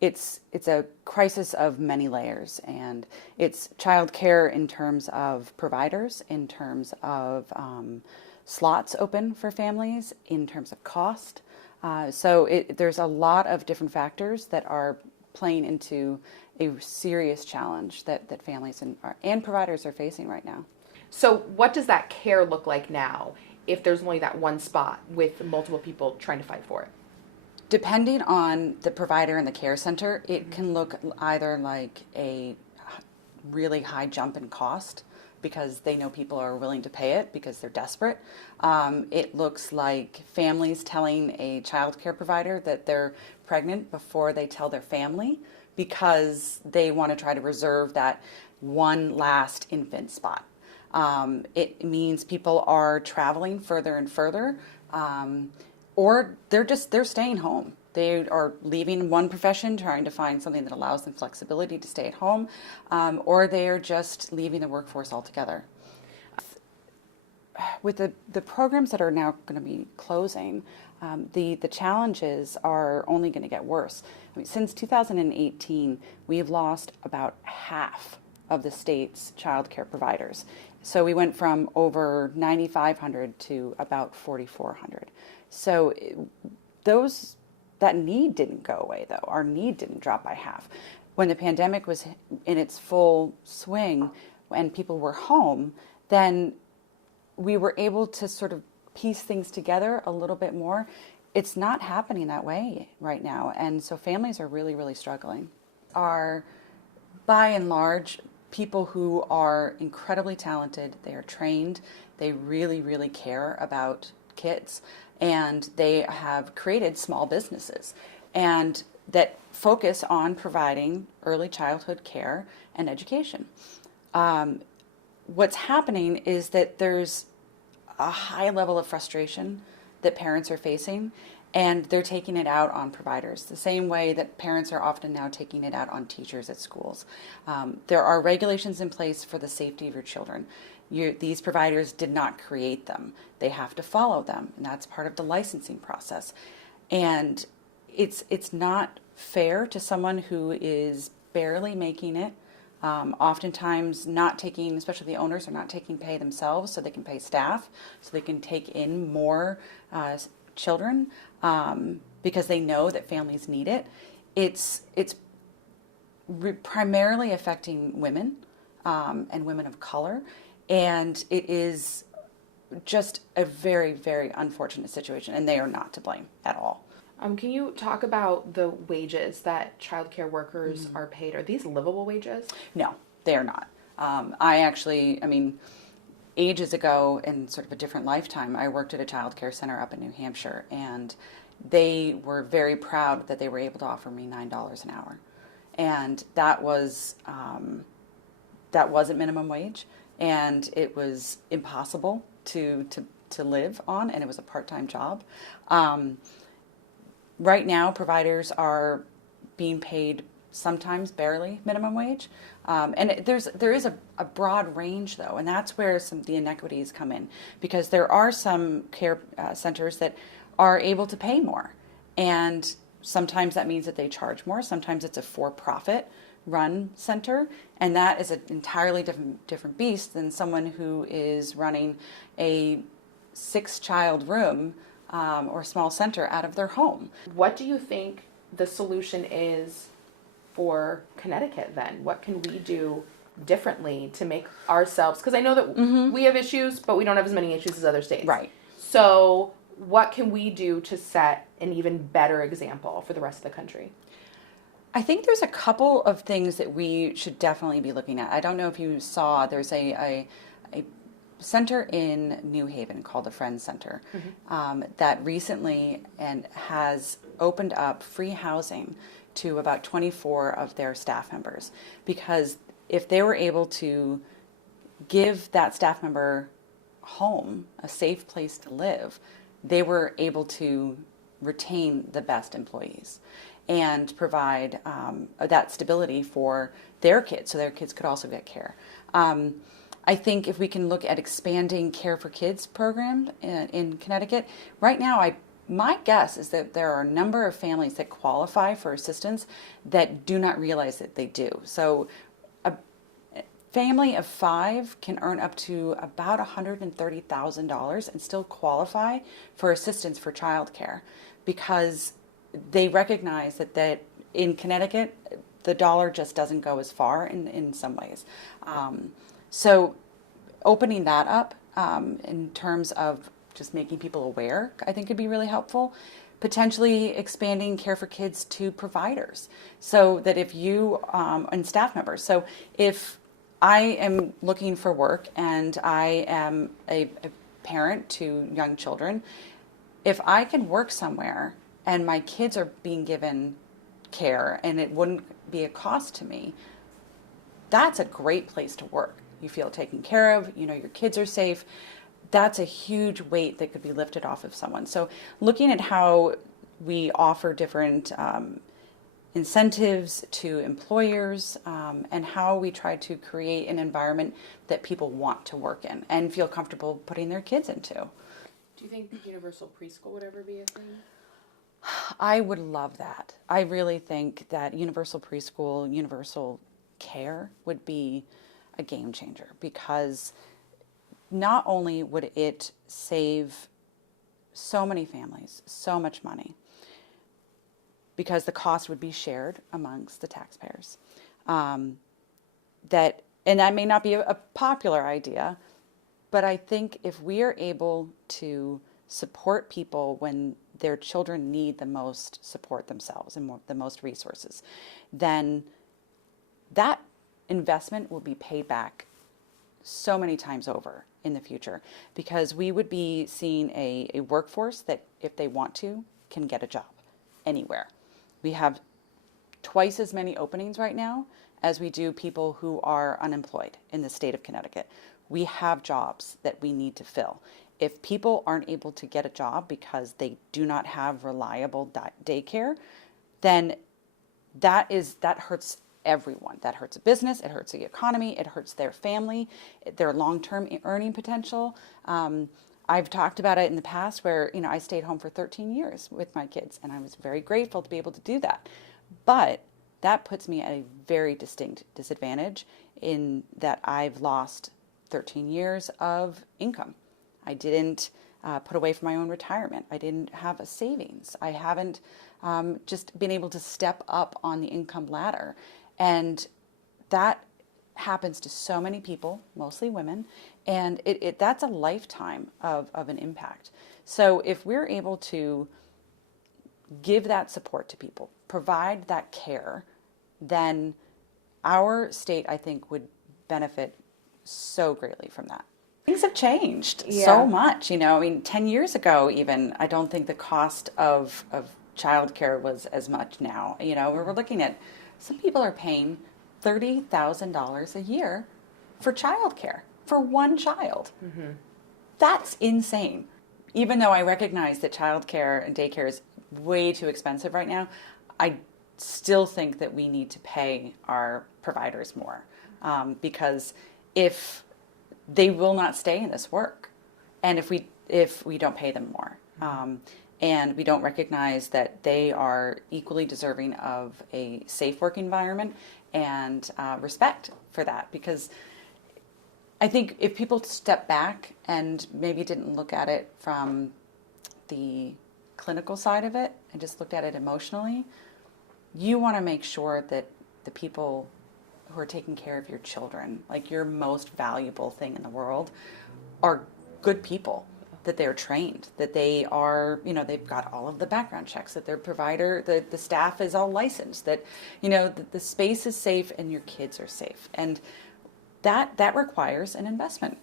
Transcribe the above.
it's a crisis of many layers, and it's childcare in terms of providers, in terms of slots open for families, in terms of cost. There's a lot of different factors that are playing into a serious challenge that families and providers are facing right now. So what does that care look like now if there's only that one spot with multiple people trying to fight for it? Depending on the provider and the care center, it can look either like a really high jump in cost because they know people are willing to pay it because they're desperate. It looks like families telling a child care provider that they're pregnant before they tell their family because they want to try to reserve that one last infant spot. It means people are traveling further and further, or they're staying home. They are leaving one profession, trying to find something that allows them flexibility to stay at home, or they are just leaving the workforce altogether. With the programs that are now going to be closing, the challenges are only going to get worse. I mean, since 2018, we've lost about half of the state's child care providers. So we went from over 9,500 to about 4,400. So that need didn't go away, though. Our need didn't drop by half. When the pandemic was in its full swing and people were home, then we were able to sort of piece things together a little bit more. It's not happening that way right now. And so families are really, really struggling. Are, by and large, people who are incredibly talented. They are trained. They really, really care about kids. And they have created small businesses and that focus on providing early childhood care and education. What's happening is that there's a high level of frustration that parents are facing, and they're taking it out on providers, the same way that parents are often now taking it out on teachers at schools. There are regulations in place for the safety of your children. These providers did not create them. They have to follow them, and that's part of the licensing process. And it's not fair to someone who is barely making it, oftentimes not taking, especially the owners, are not taking pay themselves so they can pay staff, so they can take in more children because they know that families need it. It's primarily affecting women and women of color. And it is just a very, very unfortunate situation, and they are not to blame at all. Can you talk about the wages that childcare workers are paid? Are these livable wages? No, they are not. Ages ago, in sort of a different lifetime, I worked at a child care center up in New Hampshire, and they were very proud that they were able to offer me $9 an hour. And that wasn't minimum wage. And it was impossible to live on, and it was a part-time job. Right now, providers are being paid sometimes barely minimum wage, and there is a broad range, though, and that's where the inequities come in, because there are some care centers that are able to pay more, and sometimes that means that they charge more. Sometimes it's a for-profit run center, and that is an entirely different beast than someone who is running a 6-child room or small center out of their home. What do you think the solution is for Connecticut then? What can we do differently to make ourselves, because I know that we have issues, but we don't have as many issues as other states. Right. So what can we do to set an even better example for the rest of the country? I think there's a couple of things that we should definitely be looking at. I don't know if you saw, there's a center in New Haven called the Friends Center that recently and has opened up free housing to about 24 of their staff members, because if they were able to give that staff member home, a safe place to live, they were able to retain the best employees and provide that stability for their kids, so their kids could also get care. I think if we can look at expanding Care for Kids program in Connecticut, right now my guess is that there are a number of families that qualify for assistance that do not realize that they do. So a family of 5 can earn up to about $130,000 and still qualify for assistance for childcare because they recognize that in Connecticut, the dollar just doesn't go as far in some ways. So opening that up in terms of just making people aware, I think could be really helpful. Potentially expanding Care for Kids to providers so that if you, and staff members, so if I am looking for work and I am a parent to young children, if I can work somewhere and my kids are being given care and it wouldn't be a cost to me, that's a great place to work. You feel taken care of, you know your kids are safe. That's a huge weight that could be lifted off of someone. So looking at how we offer different incentives to employers and how we try to create an environment that people want to work in and feel comfortable putting their kids into. Do you think universal preschool would ever be a thing? I would love that. I really think that universal preschool, universal care would be a game changer because not only would it save so many families so much money because the cost would be shared amongst the taxpayers, and that may not be a popular idea, but I think if we are able to support people when their children need the most support themselves and the most resources, then that investment will be paid back so many times over in the future because we would be seeing a workforce that, if they want to, can get a job anywhere. We have twice as many openings right now as we do people who are unemployed in the state of Connecticut. We have jobs that we need to fill. If people aren't able to get a job because they do not have reliable daycare, then that hurts everyone. That hurts a business, it hurts the economy, it hurts their family, their long-term earning potential. I've talked about it in the past where, I stayed home for 13 years with my kids and I was very grateful to be able to do that. But that puts me at a very distinct disadvantage in that I've lost 13 years of income. I didn't put away for my own retirement. I didn't have a savings. I haven't just been able to step up on the income ladder. And that happens to so many people, mostly women, and that's a lifetime of an impact. So if we're able to give that support to people, provide that care, then our state, I think, would benefit so greatly from that. Things have changed so much, 10 years ago even, I don't think the cost of childcare was as much now. We're looking at, some people are paying $30,000 a year for childcare for one child. Mm-hmm. That's insane. Even though I recognize that childcare and daycare is way too expensive right now, I still think that we need to pay our providers more because if they will not stay in this work, and if we don't pay them more, and we don't recognize that they are equally deserving of a safe work environment and respect for that, because I think if people step back and maybe didn't look at it from the clinical side of it and just looked at it emotionally, you want to make sure that the people who are taking care of your children, like your most valuable thing in the world, are good people, that they're trained, that they are, they've got all of the background checks, that their provider, the staff is all licensed, that, the space is safe and your kids are safe. And that requires an investment.